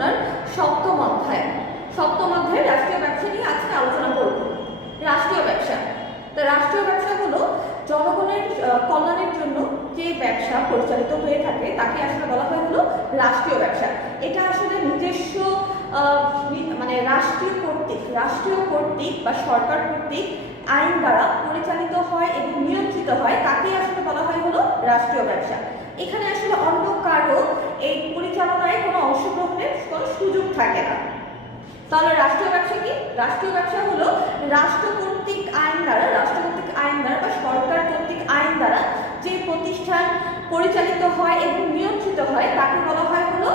ব্যবস্থাপনার সপ্তম অধ্যায়ে রাষ্ট্রীয় ব্যবসা নিয়ে আজকে আলোচনা করব। রাষ্ট্রীয় ব্যবসা, তা রাষ্ট্রীয় ব্যবসা হলো জনগণের কল্যাণের জন্য যে ব্যবসা পরিচালিত হয়ে থাকে তাকে আসলে বলা হয় হলো রাষ্ট্রীয় ব্যবসা। এটা আসলে নিজস্ব মানে রাষ্ট্রীয় কর্তৃক বা সরকার কর্তৃক আইন দ্বারা পরিচালিত হয় এবং নিয়ন্ত্রিত হয়, তাকে আসলে বলা হয় হলো রাষ্ট্রীয় ব্যবসা। এখানে আসলে অন্য কারো এই পরিচালনায় কোনো অংশগ্রহণের কোনো সুযোগ থাকে না। তাহলে রাষ্ট্রীয় ব্যবসা কি? রাষ্ট্রীয় ব্যবসা হলো রাষ্ট্র কর্তৃক আইন দ্বারা বা সরকার কর্তৃক আইন দ্বারা যে প্রতিষ্ঠান পরিচালিত হয় এবং নিয়ন্ত্রিত হয় তাকে বলা হয় হলো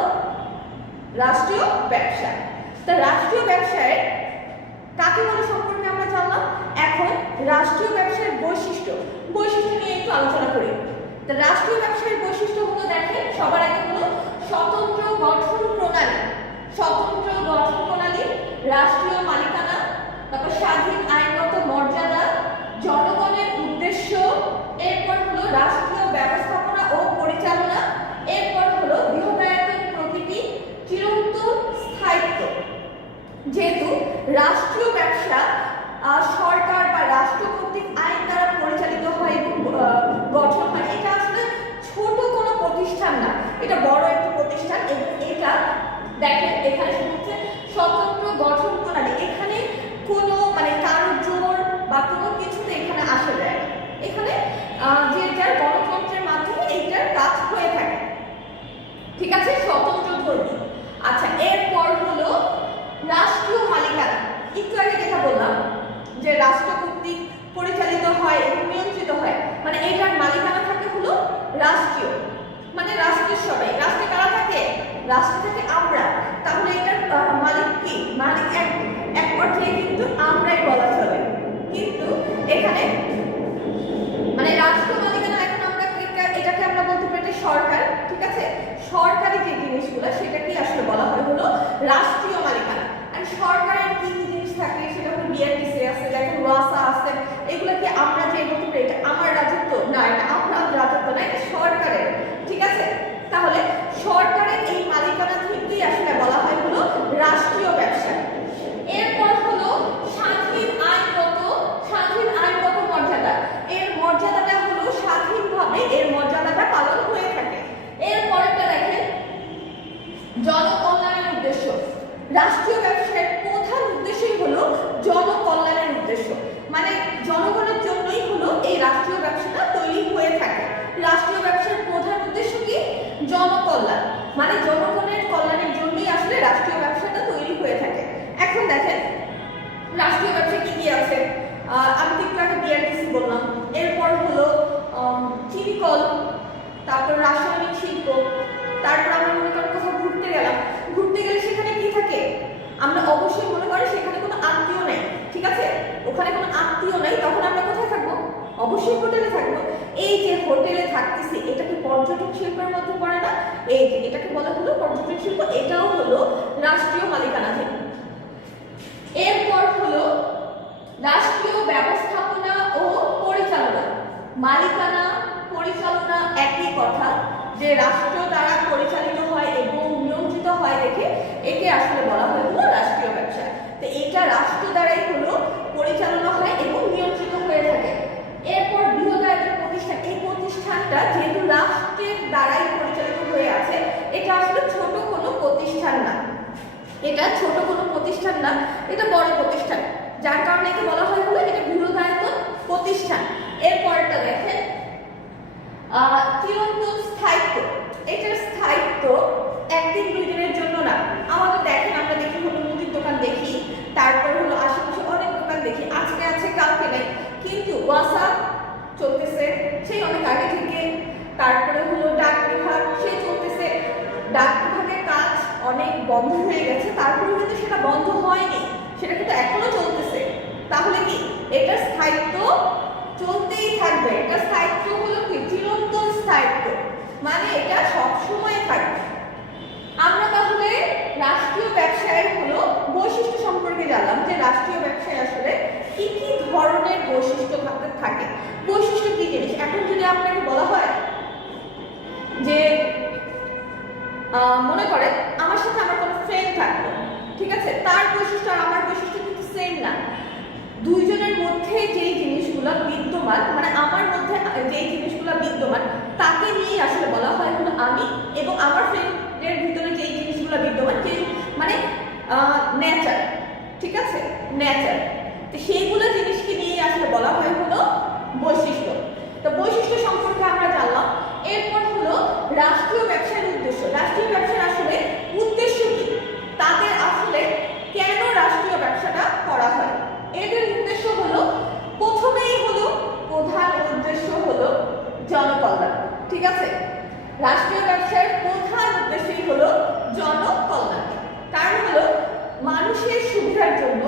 রাষ্ট্রীয় ব্যবসা। তা রাষ্ট্রীয় ব্যবসায় কাকে বলে সম্পর্কে আমরা জানলাম। এখন রাষ্ট্রীয় ব্যবসার বৈশিষ্ট্য নিয়ে একটু আলোচনা করি। তা রাষ্ট্রীয় ব্যবসার বৈশিষ্ট্য হলো, দেখেন, সবার আগে হলো স্বতন্ত্র গঠন প্রণালী, রাষ্ট্রীয় মালিকানা, তারপর স্বাধীন আইনগত মর্যাদা, জনগণের উদ্দেশ্য, এরপর হলো রাষ্ট্রীয় ব্যবস্থাপনা ও পরিচালনা, এরপর হলো বৃহদায়তন প্রকৃতি, চিরন্তন স্থায়িত্ব। যেহেতু রাষ্ট্রীয় ব্যবসা সরকার বা রাষ্ট্র কর্তৃক আইন দ্বারা পরিচালিত হয় এবং গঠন হয়, এটা আসলে ছোট কোনো প্রতিষ্ঠান না, এটা বড় একটি প্রতিষ্ঠান। এবং এটা দেখেন এখানে হচ্ছে স্বতন্ত্র গঠন প্রণালী, এখানে কোনো মানে কারো জোর বা কোনো কিছুতে এখানে আসে যায়, এখানে যে যার গণতন্ত্রের মাধ্যমে এইটার কাজ হয়ে থাকে, ঠিক আছে, স্বতন্ত্র ধর্মী। আচ্ছা, এরপর হলো রাষ্ট্রীয় মালিকানা। একটু আগে যেটা বললাম যে রাষ্ট্র কর্তৃক পরিচালিত হয় এবং নিয়ন্ত্রিত হয়, মানে এটার মালিকানা থাকে হলো রাষ্ট্রীয়, মানে রাষ্ট্রের সবাই। রাষ্ট্রে কারা থাকে? রাষ্ট্রে থাকে আমরা। তাহলে এটার মালিক কি? মালিক এক পর্যায়ে কিন্তু আমরাই বলা চলে। কিন্তু এখানে মানে রাষ্ট্র মালিকানা, এখন আমরা এটাকে আমরা বলতে পারি সরকার, ঠিক আছে, সরকারি যে জিনিসগুলো সেটাকে আসলে বলা হয় হলো রাষ্ট্রীয় মালিকানা। আর সরকারের কি কি জিনিস থাকে সেটা হলো বিআরটিসি আছে, দেখেন ওয়াসা আছে, এগুলো কি আমরা যে বলতে পারি এটা আমার রাজত্ব না, এটা আপনার রাজত্ব না, এটা সরকারের, ঠিক আছে। তাহলে সরকারের এই মালিকানা থেকেই আসলে বলা হয় হলো রাষ্ট্রীয় ব্যবসা। এরপর হলো স্বাধীন আইনগত মর্যাদা। এর মর্যাদাটা হলো স্বাধীনভাবে এর মর্যাদাটা পালন হয়ে থাকে। এরপরটা দেখেন জনকল্যাণের উদ্দেশ্য। রাষ্ট্রীয় ব্যবসার প্রধান উদ্দেশ্যই হলো জনকল্যাণের উদ্দেশ্য, মানে জনগণের জন্যই হলো এই রাষ্ট্রীয় ব্যবসাটা তৈরি হয়ে থাকে। রাষ্ট্রীয় ব্যবসার প্রধান উদ্দেশ্য কি? জনকল্যাণ, মানে জনগণের কল্যাণের জন্যই আসলে রাষ্ট্রীয় ব্যবসাটা তৈরি হয়ে থাকে। এখন দেখেন রাষ্ট্রীয় ব্যবসা কি কি আছে। আমি একটু আগে বিআরটিসি বললাম, এরপর হলো চিনি কল, তারপর রাসায়নিক শিল্প, তারপর আমরা মনে করেন কোথাও ঘুরতে গেলে সেখানে কি থাকে? আমরা অবশ্যই মনে করি সেখানে কোনো আত্মীয় নেই, ঠিক আছে, ওখানে কোনো আত্মীয় নেই, তখন আমরা কোথায় থাকবো? অবশ্যই হোটেলে থাকবো। এই যে হোটেলে থাকতেছি, এটা কি পর্যটন শিল্পের মধ্যে পড়ে না? এই যে এটাকে বলা হলো পর্যটন শিল্প, এটাও হলো রাষ্ট্রীয় মালিকানাধীন। এরপর হলো রাষ্ট্রীয় ব্যবস্থাপনা ও পরিচালনা। মালিকানা পরিচালনা একই কথা, যে রাষ্ট্র দ্বারা পরিচালিত হয় এবং নিয়ন্ত্রিত হয় দেখে একে আসলে বলা হয় হলো রাষ্ট্রীয় ব্যবসা। তো এটা রাষ্ট্র দ্বারাই হলো পরিচালনা হয় এবং নিয়ন্ত্রিত হয়ে থাকে। এরপর বৃহদায়তন প্রতিষ্ঠান, এই প্রতিষ্ঠানটা যেহেতু রাষ্ট্রের দ্বারাই পরিচালিত হয়ে আছে, এটা আসলে ছোট কোনো প্রতিষ্ঠান না, এটা বড় প্রতিষ্ঠান, যার কারণে একে বলা হয় হলো এটা বৃহদায়তন প্রতিষ্ঠান। এরপরটা দেখেন চিরন্তন স্থায়িত্ব। এটার স্থায়িত্ব একদিন দুই দিনের জন্য না। আমাদের দেখেন আমরা দেখি হলো মুদির দোকান দেখি, তারপর হলো আশেপাশে অনেক দোকান দেখি, আজকে আছে কালকে নেই, কিন্তু ওয়াসা চলতেছে সেই অনেক আগে থেকে। তারপরে হলো ডাক বিভাগ, সে চলতেছে, ডাক বিভাগের কাজ অনেক বন্ধ হয়ে গেছে, তারপরে কিন্তু সেটা বন্ধ হয়নি, সেটা কিন্তু এখনো চলতেছে। তাহলে কি এটার স্থায়িত্ব চলতেই থাকবে। এটা স্থায়িত্ব হলো কি? চিরন্তন স্থায়িত্ব, মানে এটা সব সময় থাকবে। আমরা তাহলে রাষ্ট্রীয় ব্যবসায়ের হলো বৈশিষ্ট্য সম্পর্কে জানলাম, যে রাষ্ট্রীয় ব্যবসায় আসলে কি কি ধরনের বৈশিষ্ট্য থাকে। বৈশিষ্ট্য কি জিনিস? এখন যদি আপনাকে বলা হয় যে মনে করেন আমার সাথে আমার কোনো ফ্রেন্ড থাকলো, ঠিক আছে, তার বৈশিষ্ট্য আর আমার বৈশিষ্ট্য কিন্তু সেম না। দুইজনের মধ্যে যেই জিনিসগুলো বিদ্যমান, মানে আমার মধ্যে যেই জিনিসগুলো বিদ্যমান তাকে নিয়েই আসলে বলা হয় হলো আমি, এবং আমার ফ্রেন্ডের ভিতরে যেই জিনিসগুলো বিদ্যমান যেই মানে নেচার, ঠিক আছে, নেচার, তো সেইগুলো জিনিসকে নিয়েই আসলে বলা হয় হলো বৈশিষ্ট্য। তো বৈশিষ্ট্য সম্পর্কে আমরা জানলাম। এরপর হলো রাষ্ট্রীয় ব্যবসার উদ্দেশ্য। রাষ্ট্রীয় ব্যবসার আসলে উদ্দেশ্য কি, তাদের আসলে কেন রাষ্ট্রীয় ব্যবসাটা করা হয়। এদের উদ্দেশ্য হলো, প্রথমেই হলো প্রধান উদ্দেশ্য হলো জনকল্যাণ, ঠিক আছে, রাষ্ট্রীয় ব্যবসার প্রধান উদ্দেশ্যই হলো জনকল্যাণ। কারণ হলো মানুষের সুবিধার জন্য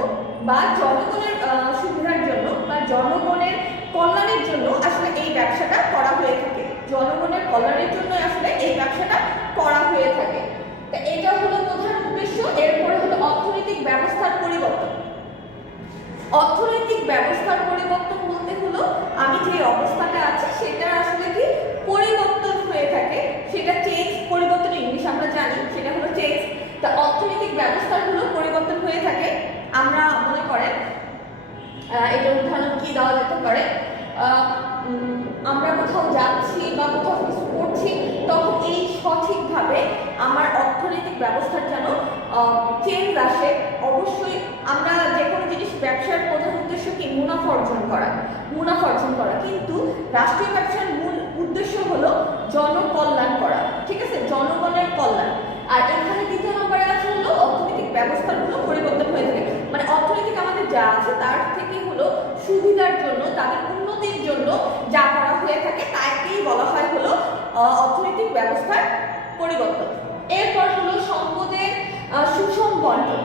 বা জনগণের সুবিধার জন্য বা জনগণের কল্যাণের জন্য আসলে এই ব্যবসাটা করা হয়ে থাকে, জনগণের কল্যাণের জন্য আসলে এই ব্যবসাটা করা হয়ে থাকে। তো এটা হলো প্রধান উদ্দেশ্য। এরপরে হলো অর্থনৈতিক ব্যবস্থার পরিবর্তন। অর্থনৈতিক ব্যবস্থার পরিবর্তন বলতে হলো আমি যে অবস্থাটা আছে সেটা আসলে কি পরিবর্তন হয়ে থাকে, সেটা চেঞ্জ, পরিবর্তন ইংলিশ আমরা জানি, সেটা হলো চেঞ্জ। তা অর্থনৈতিক ব্যবস্থার হলো পরিবর্তন হয়ে থাকে। আমরা মনে করেন এটা উদাহরণ কি দেওয়া যেতে পারে, আমরা কোথাও যাচ্ছি বা কোথাও কিছু করছি, তখন এই সঠিকভাবে আমার অর্থনৈতিক ব্যবস্থার যেন চেঞ্জ আসে। অবশ্যই আমরা যে কোনো জিনিস, ব্যবসার প্রধান উদ্দেশ্য কি মুনাফা অর্জন করা, মুনাফা অর্জন করা, কিন্তু রাষ্ট্রীয় ব্যবসার মূল উদ্দেশ্য হলো জনকল্যাণ করা, ঠিক আছে, জনগণের কল্যাণ। আর এখানে দ্বিতীয় নম্বরে আছে হলো অর্থনৈতিক ব্যবস্থাগুলো পরিবর্তন হয়ে থাকে, মানে অর্থনৈতিক আমাদের যা আছে তার থেকে হলো সুবিধার জন্য, তাদের উন্নতির জন্য যা করা হয়ে থাকে তাকেই বলা হয় হলো অর্থনৈতিক ব্যবস্থার পরিবর্তন। এরপর হলো সম্পদের সুষম বন্টন।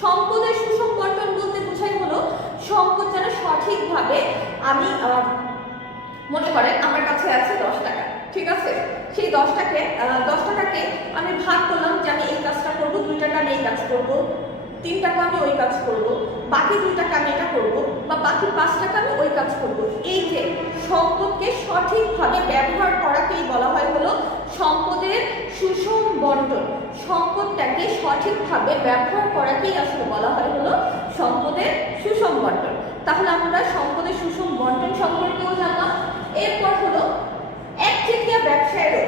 সম্পদের সুষম বন্টন বলতে বোঝায় হলো সম্পদ যেন সঠিকভাবে আমি, মনে করেন আমার কাছে আছে 10 টাকা, ঠিক আছে, সেই 10 টাকাকে আমি ভাগ করলাম যে আমি এই কাজটা করবো, 2 টাকা আমি এই কাজ করবো, 3 টাকা আমি ওই কাজ করব, বাকি 2 টাকা আমি এটা করব, বা বাকি 5 টাকা আমি ওই কাজ করব। এই যে সম্পদকে সঠিকভাবে ব্যবহার করাকেই বলা হয় হলো সম্পদের সুষম বন্টন। সম্পদটাকে সঠিকভাবে ব্যবহার করাকেই আসলে বলা হয় হলো সম্পদের সুষম বন্টন। তাহলে আমরা সম্পদের সুষম বন্টন সম্পর্কেও জানলাম। এরপর হলো একচেটিয়া ব্যবসায়েরও,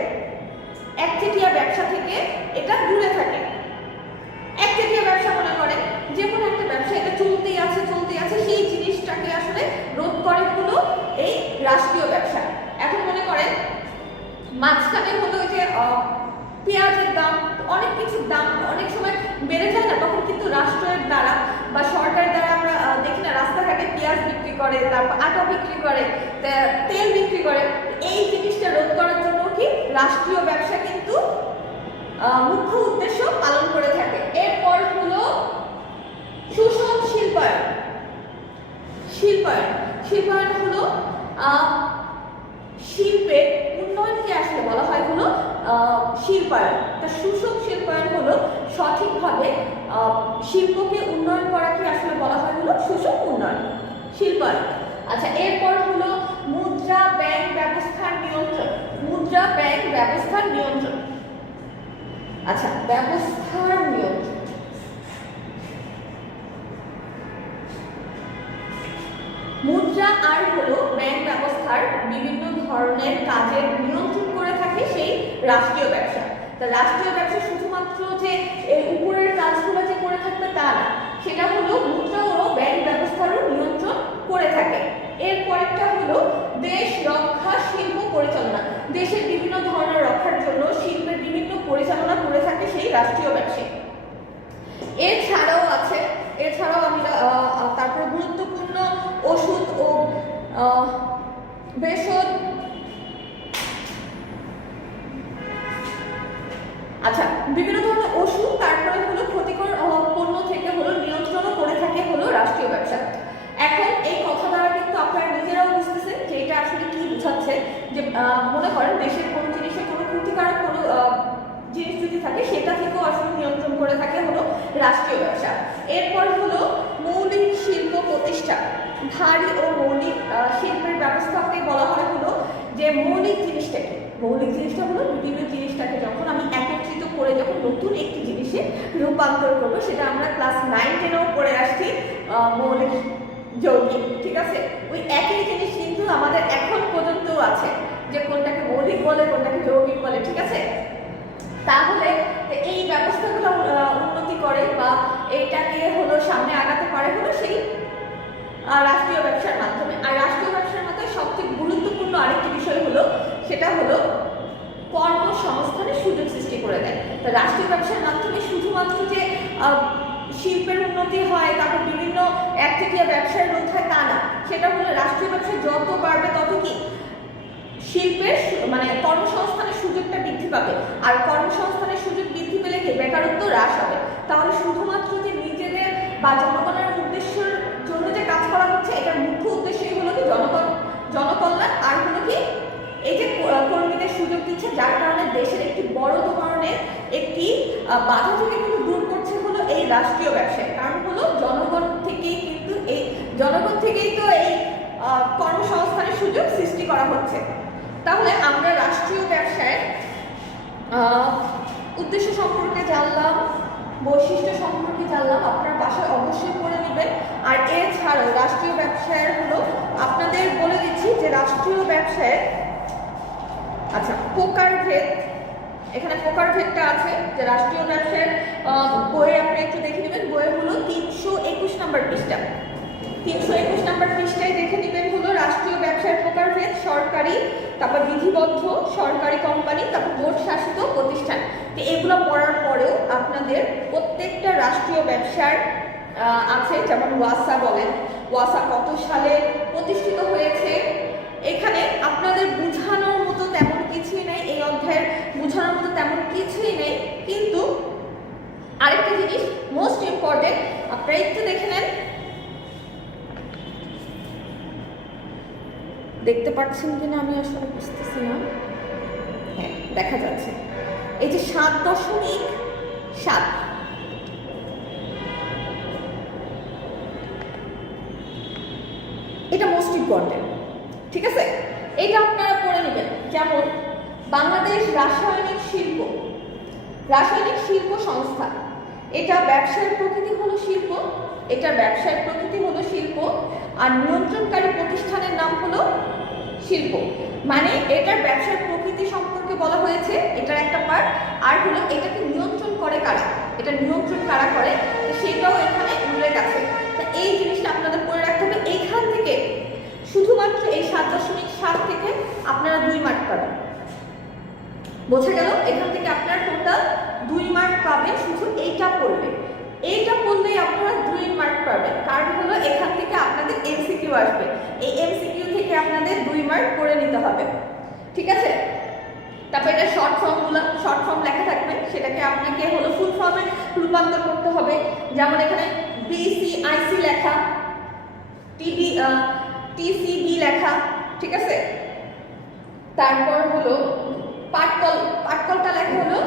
একচেটিয়া ব্যবসা থেকে এটা দূরে থাকে। একচেটিয়া ব্যবসা মনে করেন যে কোনো একটা ব্যবসা এটা চলতেই আছে, সেই জিনিসটাকে আসলে রোধ করে হলো এই রাষ্ট্রীয় ব্যবসা। এখন মনে করেন মাঝখানে হলো ওই যে পেঁয়াজের দাম, অনেক কিছুর দাম অনেক সময় বেড়ে যায় না, তখন কিন্তু রাষ্ট্রের দ্বারা বা সরকারের দ্বারা আমরা দেখি না রাস্তাঘাটে পেঁয়াজ বিক্রি করে, তারপর আটা বিক্রি করে, তেল বিক্রি করে। এই জিনিসটা রোধ করার জন্য কি রাষ্ট্রীয় ব্যবসা কিন্তু মুখ্য উদ্দেশ্য পালন করে থাকে। এরপর হলো সুষম শিল্পায়ন। শিল্পায়ন হলো শিল্পের উন্নয়নকে আসলে বলা হয় হলো শিল্পায়ন। তা সুষম শিল্পায়ন হলো সঠিকভাবে শিল্পকে উন্নয়ন করাকে আসলে বলা হয় হলো সুষম উন্নয়ন, শিল্পায়ন। আচ্ছা, এরপর হলো মুদ্রা ব্যাংক ব্যবস্থার নিয়ন্ত্রণ। মুদ্রা ব্যাংক ব্যবস্থার নিয়ন্ত্রণ, আচ্ছা, ব্যবস্থার নিয়ন্ত্রণ। মুদ্রা আর হলো ব্যাংক ব্যবস্থার বিভিন্ন ধরনের কাজের নিয়ন্ত্রণ করে থাকে সেই রাষ্ট্রীয় ব্যবসা। তা রাষ্ট্রীয় ব্যবসা শুধুমাত্র যে উপরের কাজগুলো যে করে থাকবে তা না, সেটা হলো মুদ্রা ও ব্যাংক ব্যবস্থারও নিয়ন্ত্রণ করে থাকে। এরপরেরটা হলো দেশ রক্ষা শিল্প পরিচালনা। দেশের বিভিন্ন ধরনের রক্ষার জন্য শিল্পের বিভিন্ন পরিচালনা করে থাকে সেই রাষ্ট্রীয় ব্যবসায়ী। এছাড়াও আমরা তারপর গুরুত্বপূর্ণ ওষুধ ও ভেষজ, আচ্ছা, বিভিন্ন ধরনের ওষুধ, তারপরে হলো ক্ষতিকর পণ্য থেকে হলো নিয়ন্ত্রণও করে থাকে হলো রাষ্ট্রীয় ব্যবসা। এখন এই কথা দ্বারা কিন্তু আপনারা নিজেরাও বুঝতেছেন যে এটা আসলে কি বোঝাচ্ছে, যে মনে করেন দেশের কোনো জিনিসের কোনো ক্ষতিকারক কোনো জিনিস যদি থাকে সেটা থেকেও আসলে নিয়ন্ত্রণ করে থাকে হলো রাষ্ট্রীয় ব্যবসা। এরপর হলো মৌলিক শিল্প প্রতিষ্ঠা। ভারী ও মৌলিক শিল্পের ব্যবস্থাকে বলা হয় হলো যে মৌলিক জিনিসটাকে, মৌলিক জিনিসটা হলো বিভিন্ন জিনিসটাকে যখন আমি একত্রিত পড়ে যখন নতুন একটি জিনিসে রূপান্তর করবো, সেটা আমরা ক্লাস 9-10-এও পড়ে আসছি, মৌলিক যৌগিক। ঠিক আছে, ওই একই জিনিস কিন্তু আমাদের এখন পর্যন্তও আছে, যে কোনটাকে মৌলিক বলে কোনটাকে যৌগিক বলে। ঠিক আছে, তাহলে এই ব্যবস্থাগুলো উন্নতি করে বা এটাকে হলো সামনে আগাতে পারে হলো সেই রাষ্ট্রীয় ব্যবসার মাধ্যমে। আর রাষ্ট্রীয় ব্যবসার মাধ্যমে সবচেয়ে গুরুত্বপূর্ণ আরেকটি বিষয় হলো, সেটা হলো কর্মসংস্থানের সুযোগ সৃষ্টি করে দেয়। তো রাষ্ট্রীয় ব্যবসার মাধ্যমে শুধুমাত্র যে শিল্পের উন্নতি হয়, তারপর বিভিন্ন একচেটিয়া ব্যবসায় রোধ হয় তা না, সেটা হলো রাষ্ট্রীয় ব্যবসা যত বাড়বে তত কি শিল্পের মানে কর্মসংস্থানের সুযোগটা বৃদ্ধি পাবে। আর কর্মসংস্থানের সুযোগ বৃদ্ধি পেলে কি বেকারত্ব হ্রাস হবে। তাহলে শুধুমাত্র যে নিজেদের বা জনগণের উদ্দেশ্যের জন্য যে কাজ করা হচ্ছে, এটার মুখ্য উদ্দেশ্যই হলো কি জনকল্যাণ, আর হলো কি এই যে কর্মীদের সুযোগ দিচ্ছে, যার কারণে দেশের একটি বড় ধরনের একটি বাধা থেকে কিন্তু দূর করছে হলো এই রাষ্ট্রীয় ব্যবসায়। কারণ হলো জনগণ থেকেই তো এই কর্মসংস্থানের সুযোগ সৃষ্টি করা হচ্ছে। তাহলে আমরা রাষ্ট্রীয় ব্যবসায় উদ্দেশ্য সম্পর্কে জানলাম, বৈশিষ্ট্য সম্পর্কে জানলাম, আপনার বাসায় অবশ্যই পড়ে নেবেন। আর এছাড়াও রাষ্ট্রীয় ব্যবসায়ের হলো আপনাদের বলে দিচ্ছি যে রাষ্ট্রীয় ব্যবসায় আচ্ছা প্রকারভেদ, এখানে প্রকারভেদটা আছে যে রাষ্ট্রীয় ব্যবসায়ের বইয়ে আপনি একটু দেখে নেবেন। বইয়ে হলো 321 নম্বর পৃষ্ঠা, 321 নম্বর পৃষ্ঠায় দেখে নেবেন হলো রাষ্ট্রীয় ব্যবসার প্রকারভেদ, সরকারি, তারপর বিধিবদ্ধ, সরকারি কোম্পানি, তারপর বোর্ড শাসিত প্রতিষ্ঠান। তো এগুলো পড়ার পরেও আপনাদের প্রত্যেকটা রাষ্ট্রীয় ব্যবসার আছে, যেমন ওয়াসা বলেন, ওয়াসা কত সালে প্রতিষ্ঠিত হয়েছে, এখানে আপনাদের বোঝানোর মতো তেমন কিছুই নেই, এই অধ্যায়ের বোঝানোর মতো তেমন কিছুই নেই। কিন্তু আরেকটা জিনিস মোস্ট ইম্পর্টেন্ট, আপনারা একটু দেখে নেন, দেখতে পাচ্ছেন কিনা আমি আসলে বুঝতেছি না, হ্যাঁ দেখা যাচ্ছে, এই যে 7.7 এটা মোস্ট ইম্পর্টেন্ট। ঠিক আছে, এটা আপনারা পড়ে নেবেন। যেমন বাংলাদেশ রাসায়নিক শিল্প সংস্থা, এটা ব্যবসায়ের প্রকৃতি হলো শিল্প, এটার ব্যবসায়ের প্রকৃতি হলো শিল্প, আর নিয়ন্ত্রণকারী প্রতিষ্ঠানের নাম হলো শিল্প। মানে এটার ব্যবসার প্রকৃতি সম্পর্কে বলা হয়েছে, এটার একটা পার্ট। আর হলো এটাকে নিয়ন্ত্রণ করে কারা, এটা নিয়ন্ত্রণ কারা করে সেটাও এখানে উল্লেখ আছে। তা এই জিনিসটা আপনাদের পড়ে রাখতে হবে। এইখান থেকে শুধুমাত্র এই 7.7 থেকে আপনারা 2 মার্ক পাবেন। বোঝা গেল? এখান থেকে আপনারা টোটাল 2 মার্ক পাবেন শুধু এইটা পড়লে। এইটা পড়লেই আপনারা 2 মার্ক পাবেন, কারণ হলো এখান থেকে আপনাদের এমসিকিউ আসবে, এই এমসিকিউ থেকে আপনাদের 2 মার্ক করে নিতে হবে। ঠিক আছে, তারপর এটা শর্ট ফর্ম লেখা থাকবে, সেটাকে আপনাকে হলো ফুল ফর্মে রূপান্তর করতে হবে। যেমন এখানে বিসিআইসি লেখা, টিসিবি লেখা। ঠিক আছে, তারপর হলো পাটকলটা লেখা হলো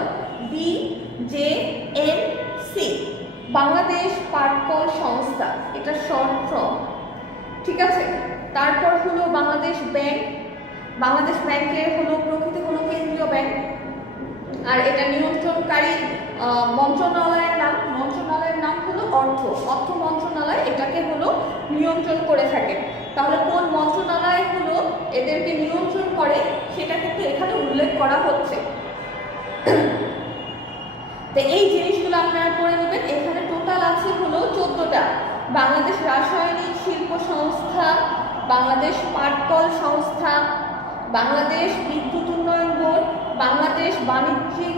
BJMC, বাংলাদেশ পাটকল সংস্থা, এটা শর্ট ফর্ম। ঠিক আছে, তারপর হলো বাংলাদেশ ব্যাংকের হলো প্রকৃতি হলো কেন্দ্রীয় ব্যাংক, আর এটা নিয়ন্ত্রণকারী মন্ত্রণালয়ের নাম হলো অর্থ মন্ত্রণালয়, এটাকে হলো নিয়ন্ত্রণ করে থাকে। তাহলে কোন মন্ত্রণালয় হলো এদেরকে নিয়ন্ত্রণ করে সেটা কিন্তু এখানে উল্লেখ করা হচ্ছে। তো এই জিনিসগুলো আপনারা পড়ে নেবেন। এখানে টোটাল আছে হলো 14টা, বাংলাদেশ রাসায়নিক শিল্প সংস্থা, বাংলাদেশ পাটকল সংস্থা, বাংলাদেশ বিদ্যুৎ উন্নয়ন বোর্ড, বাংলাদেশ বাণিজ্যিক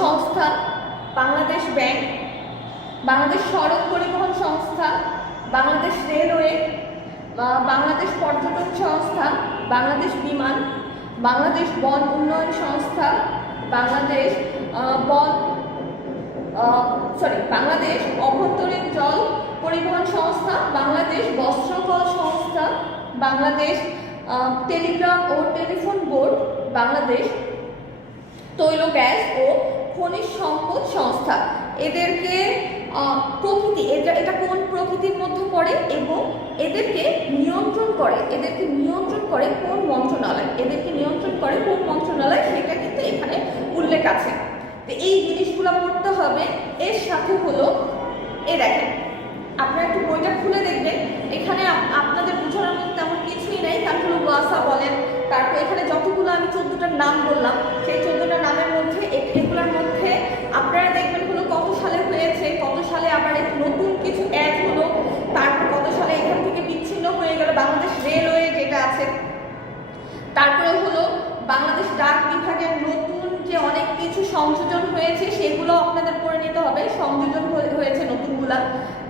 সংস্থা, বাংলাদেশ ব্যাংক, বাংলাদেশ সড়ক পরিবহন সংস্থা, বাংলাদেশ রেলওয়ে, বাংলাদেশ পর্যটন সংস্থা, বাংলাদেশ বিমান, বাংলাদেশ বন উন্নয়ন সংস্থা, বাংলাদেশ বাংলাদেশ অভ্যন্তরীণ জল পরিবহন সংস্থা, বাংলাদেশ বস্ত্রকল সংস্থা, বাংলাদেশ টেলিগ্রাম ও টেলিফোন বোর্ড, বাংলাদেশ তৈল গ্যাস ও খনিজ সম্পদ সংস্থা। এদেরকে প্রকৃতি, এটা কোন প্রকৃতির মধ্যে পড়ে এবং এদেরকে নিয়ন্ত্রণ করে কোন মন্ত্রণালয়, সেটা কিন্তু এখানে উল্লেখ আছে। তো এই জিনিসগুলো পড়তে হবে। এর সাথে হলো দেখেন, আপনারা একটু বইটা খুলে দেখবেন, এখানে আপনাদের বোঝানোর মতো তেমন কিছুই নেই। কারণ হলো ওয়াসা বলেন, তারপর এখানে যতগুলো আমি 14টার নাম বললাম, সেই 14টা নামের মধ্যে এগুলোর মধ্যে আপনারা দেখবেন হলো কত সালে হয়েছে, কত সালে আবার নতুন কিছু অ্যাড হলো, তারপর কত সালে এখান থেকে বিচ্ছিন্ন হয়ে গেল বাংলাদেশ রেলওয়ে যেটা আছে, তারপরে হলো বাংলাদেশ ডাক বিভাগের নতুন যে অনেক কিছু সংযোজন হয়েছে সেগুলো আপনাদের পড়ে নিতে হবে, সংযোজন হয়েছে নতুনগুলা।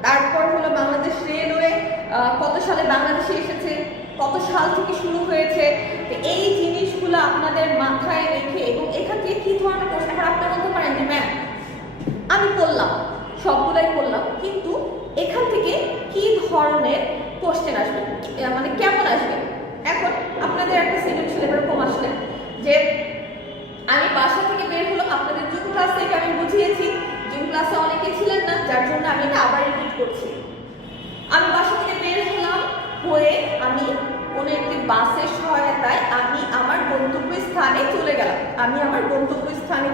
তারপর হলো বাংলাদেশ রেলওয়ে কত সালে বাংলাদেশে এসেছে, কত সাল থেকে শুরু হয়েছে, এই জিনিসগুলো আপনাদের মাথায় রেখে, এবং এখান থেকে কি ধরনের প্রশ্ন আপনারা বলতে পারেন যে ম্যাম আমি পড়লাম, সবগুলাই পড়লাম, কিন্তু এখান থেকে কি ধরনের কোশ্চেন আসবে, মানে কেমন আসবে। এখন আপনাদের একটা সৃজনশীল এরকম আসলে যে আমি বাসা থেকে বের হলাম, আপনাদের জুম ক্লাস থেকে আমি বুঝিয়েছি, জুম ক্লাসে অনেকে ছিলেন না, যার জন্য আমি এটা আবার রিপিট করছি। আমি বাসা থেকে বের হলাম, হয়ে আমি কোনো একটি বাসের সহায়তায় আমি আমার গন্তব্য স্থানে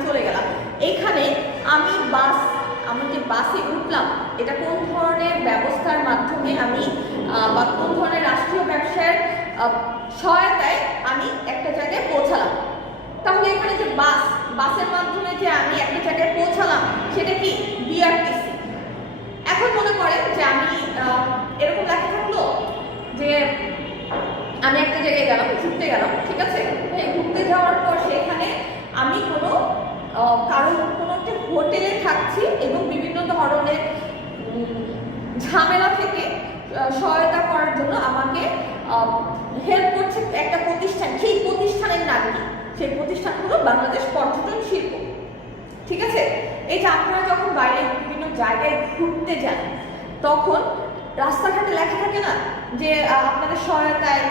চলে গেলাম। এখানে আমি যে বাসে উঠলাম, এটা কোন ধরনের ব্যবস্থার মাধ্যমে আমি বা কোন ধরনের রাষ্ট্রীয় ব্যবসার সহায়তায় আমি একটা জায়গায় পৌঁছালাম। তাহলে এখানে যে বাসের মাধ্যমে যে আমি একটা জায়গায় পৌঁছালাম সেটা কি বিআরটিসি। এখন মনে করেন যে আমি এরকম লেখা থাকলো যে আমি একটা জায়গায় গেলাম, ঘুরতে গেলাম, ঠিক আছে, ঘুরতে যাওয়ার পর সেখানে আমি কোনো একটা হোটেলে থাকছি এবং বিভিন্ন ধরনের ঝামেলা থেকে সহায়তা করার জন্য আমাকে হেল্প করছে একটা প্রতিষ্ঠান। সেই প্রতিষ্ঠানের নাম কি? সেই প্রতিষ্ঠান হলো বাংলাদেশ পর্যটন শিল্প, ঠিক আছে। এই যে আপনারা যখন বাইরে বিভিন্ন জায়গায় ঘুরতে যান, তখন রাস্তাঘাটে লেখা থাকে না যে আপনাদের সহায়তায়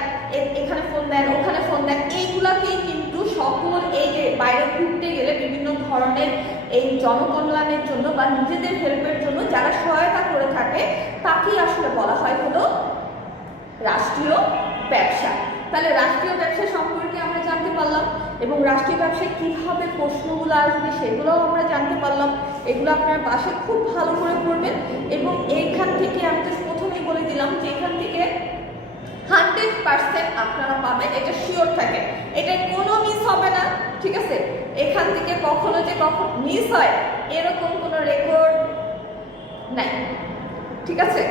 এখানে ফোন দেন, ওখানে ফোন দেন, এইগুলাকেই কিন্তু সকল এই যে বাইরে ঘুরতে গেলে বিভিন্ন ধরনের এই জনকল্যাণের জন্য বা নিজেদের হেল্পের জন্য যারা সহায়তা করে থাকে তাকেই আসলে বলা হয় হলো রাষ্ট্রীয় ব্যবসা। তাহলে রাষ্ট্রীয় ব্যবসা সম্পর্কে আমরা জানতে পারলাম, এবং রাষ্ট্রীয় ব্যবসায় কীভাবে প্রশ্নগুলো আসবে সেগুলোও আমরা জানতে পারলাম। এগুলো আপনার বাসায় খুব ভালো করে পড়বেন, এবং এইখান থেকে আমি তো প্রথমেই বলে দিলাম যে এখান থেকে 100% আপনারা পাবেন, এটা শিওর থাকে, এটা কোনো মিস হবে না, ঠিক আছে। এখান থেকে কখনো মিস হয় এরকম কোনো রেকর্ড নাই, ঠিক আছে।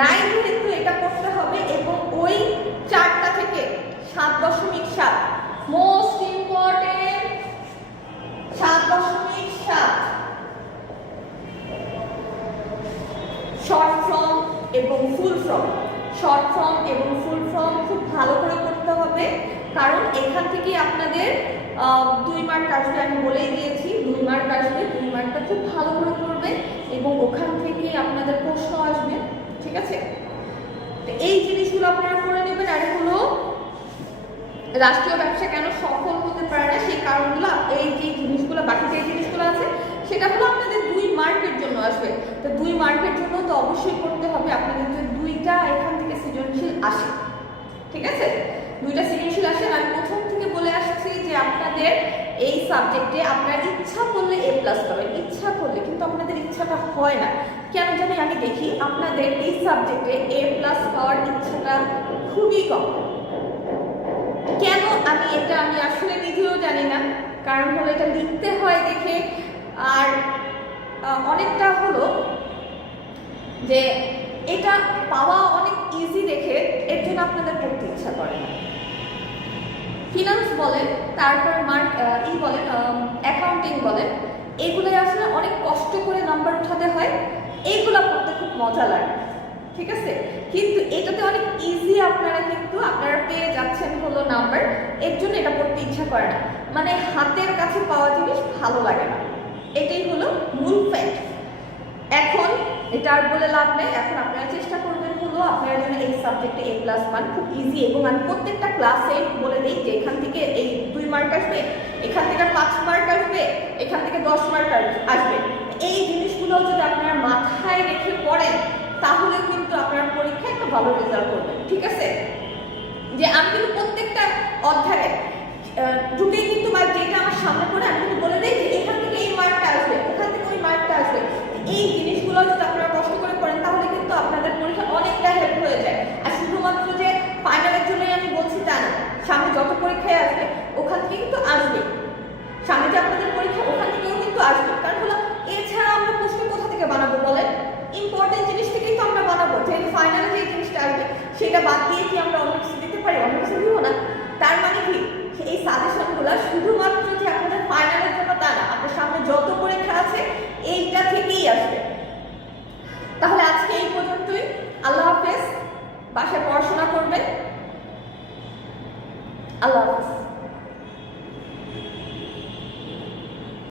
নাই যেহেতু এটা করতে হবে, এবং ওই 4টা থেকে 7.7 মোস্ট ইম্পর্টেন্ট 7.7 শর্ট ফর্ম এবং ফুল ফর্ম। শর্ট ফর্ম এবং ফুল ফর্ম খুব ভালো করে করতে হবে, কারণ এখান থেকে আপনাদের 2 মার্ক আসবে, আমি বলেই দিয়েছি 2 মার্ক আসবে। 2 মার্কটা খুব ভালো করে করবে এবং ওখান থেকে আপনাদের প্রশ্ন আসবে, ঠিক আছে। তো এই জিনিসগুলো আপনারা করে নেবেন। আর হলো রাষ্ট্রীয় ব্যবসা কেন সফল হতে পারে না সেই কারণগুলো, এই যে জিনিসগুলো বাকি যে জিনিসগুলো আছে সেটা হলো আপনাদের 2 মার্কের জন্য আসবে। তো 2 মার্কের জন্য তো অবশ্যই করতে হবে আপনাদের যে 2টা এখান থেকে সৃজনশীল আসে, ঠিক আছে। 2টা সৃজনশীল আসে। আমি প্রথম থেকে বলে আসছি যে আপনাদের এই সাবজেক্টে আপনার ইচ্ছা করলে A+ পাবেন, ইচ্ছা করলে, কিন্তু আপনাদের ইচ্ছাটা হয় না কেন জানি। আমি দেখি আপনাদের এই সাবজেক্টে A+ পাওয়ার ইচ্ছাটা খুবই কম। কেন আমি আসলে নিজেও জানি না, কারণ হলো এটা লিখতে হয় দেখে, আর অনেকটা হলো যে এটা পাওয়া অনেক ইজি দেখে এর জন্য আপনাদের পড়তে ইচ্ছা করে না। ফিনান্স বলেন, তারপর বলেন, অ্যাকাউন্টিং বলেন, এগুলোই আসলে অনেক কষ্ট করে নাম্বার উঠাতে হয়, এইগুলা পড়তে খুব মজা লাগে, ঠিক আছে। কিন্তু এটাতে অনেক ইজি আপনারা পেয়ে যাচ্ছেন হলো নাম্বার, এর জন্য এটা পড়তে ইচ্ছা করে না, মানে হাতের কাছে পাওয়া জিনিস ভালো লাগে না, এটাই হলো মূল ফ্যাক্ট। এখন এটা আর বলে লাভ নেই, এখন আপনারা চেষ্টা করবেন হলো আপনারা যেন এই সাবজেক্টে A+ পান, খুব ইজি। এবং আমি প্রত্যেকটা ক্লাসে বলে দিই যে এখান থেকে এই 2 মার্ক আসবে, এখান থেকে 5 মার্ক আসবে, এখান থেকে 10 মার্ক আসবে। এই জিনিসগুলো যদি আপনারা মাথায় রেখে পড়েন তাহলে কিন্তু আপনার পরীক্ষায় একটা ভালো রেজাল্ট করবেন, ঠিক আছে। যে আমি কিন্তু প্রত্যেকটা অধ্যায়ে দুটোই কিন্তু যেটা আমার সামনে পড়ে আমি কিন্তু বলে দিই যে এখান থেকে এই মার্ক কিন্তু আসবে, সামনে যে আপনাদের পরীক্ষা ওখান থেকেও কিন্তু আসবে। কারণ হলো এছাড়া আমরা প্রশ্ন কোথা থেকে বানাবো বলেন? ইম্পর্টেন্ট জিনিস থেকেই তো আমরা বানাবো। যেহেতু ফাইনালে যে জিনিসটা আসবে সেটা বাদ দিয়ে কি আমরা অন্য কিছু দিতে পারি? অন্য কিছু দিব না। তার মানে কি এই সাজেশনগুলো শুধুমাত্র যে আপনাদের ফাইনালের জন্য তা না, আপনার সামনে যত পরীক্ষা আছে এইটা থেকেই আসবে। তাহলে আজকে এই পর্যন্তই। আল্লাহ হাফেজ। বাসায় পড়াশোনা করবেন। আল্লাহ হাফেজ।